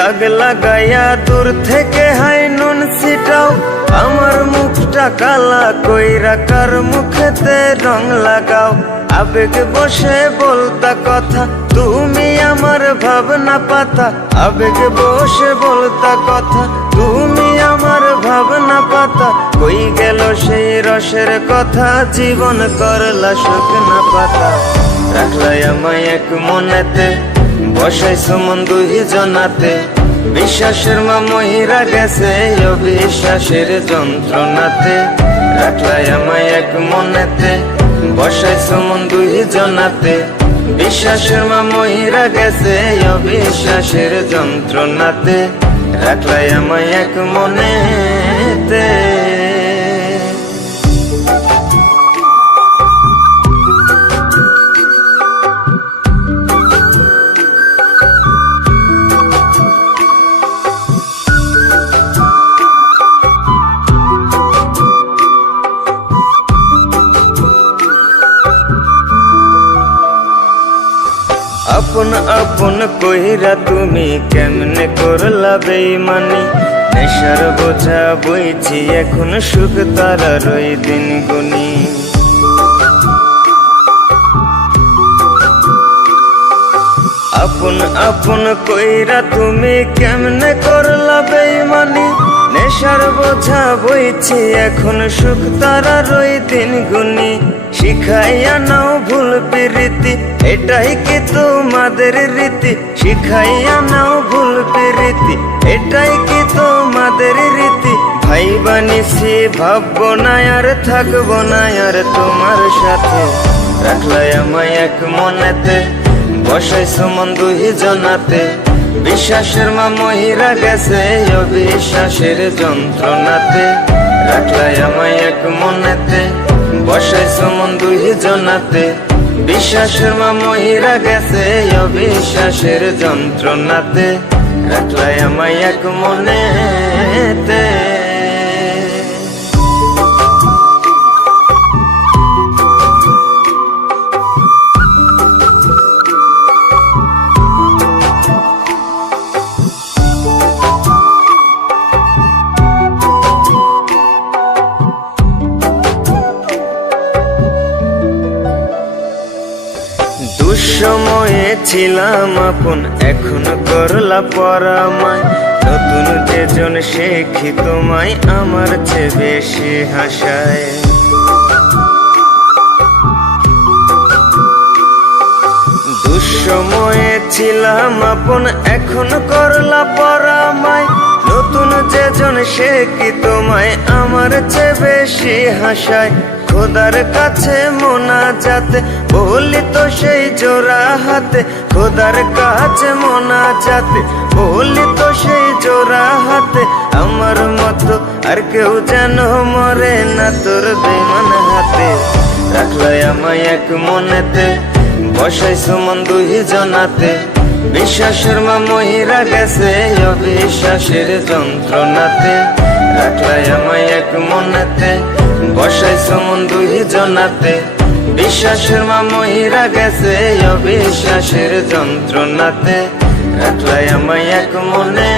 দাগ লাগাইয়া দূর থেকে হাই নুন ছিটাও, আমার মুখটা কালা কইরা কার মুখেতে রং লাগাও। আবেগ বসে বলতা কথা, তুমি আমার ভাবনা পাতা। আবেগ বসে বলতা কথা, তুমি আমার ভাবনা পাতা। কই গেল সেই রসের কথা, জীবন করলা শুকনা পাতা। রাখলাই আমায় এক মনেতে, বসাইছো মন দুই জনাতে। বিশ্বাসের মা মহিরা গেছে অবিশ্বাসের যন্ত্রণাতে। রাখলাই আমায় এক মনেতে, বসাইছো মন দুই জনাতে। বিশ্বাসের মা মহিরা গেছে অবিশ্বাসের যন্ত্রণাতে। রাখলাই আমায় এক মনেতে। আপন আপন কইরা তুমি কেমনে করলা বেইমানি। নেশার বোঝা বইছি এখন সুখ তারার ওই দিন গুনি। আপন আপন কইরা তুমি কেমনে করলা বেইমানি। নেশার বোঝা বইছি এখন সুখ তারার ওই দিন গুনি। শিখাইয়া নাও ভুল প্রীতি, এটাই কি তোমাদের রীতি। শিখাইয়া নাও ভুল প্রীতি, এটাই কি তোমাদের রীতি। ভাই বানিছি ভাববো না আর থাকবো না আর তোমার সাথে। রাখলাই আমায় এক মনেতে, বসাইছো মন দুই জনাতে। বিশ্বাসের মা মহিরা গেছে অবিশ্বাসের যন্ত্রণাতে। রাখলাই আমায় এক মনেতে, বসাইছো মন দুই জনাতে। বিশ্বাসের মা মহিরা গেছে অবিশ্বাসের যন্ত্রণাতে। রাখলাই আমায় এক মনেতে। দুঃসময়ে ছিলাম আপন, এখন করলা পরামায়। নতুন যেজন শেখি তোমায়, আমার চেয়ে বেশি হাসায়। দুঃসময়ে ছিলাম আপন, এখন করলা পরামায়। নতুন যেজন শেখি তোমায়, আমার চেয়ে বেশি হাসায়। খোদার কাছে মোনাজাতে বলি তো সেই জোড়া হাতে। খোদার কাছে মোনাজাতে বলি তো সেই জোড়া হাতে। আমার মতো আর কেউ যেন মরে না তোর বেমান হাতে। রাখলাই আমায় এক মনেতে, বসাইছো মন দুই জনাতে। বিশ্বাসের মা মহিরা গেছে অবিশ্বাসের যন্ত্রণাতে। রাখলাই আমায় এক মনেতে, বসাইছো মন দুই জনাতে। বিশ্বাসের মা মহিরা গেছে অবিশ্বাসের যন্ত্রণাতে। রাখলাই আমায় এক মনে।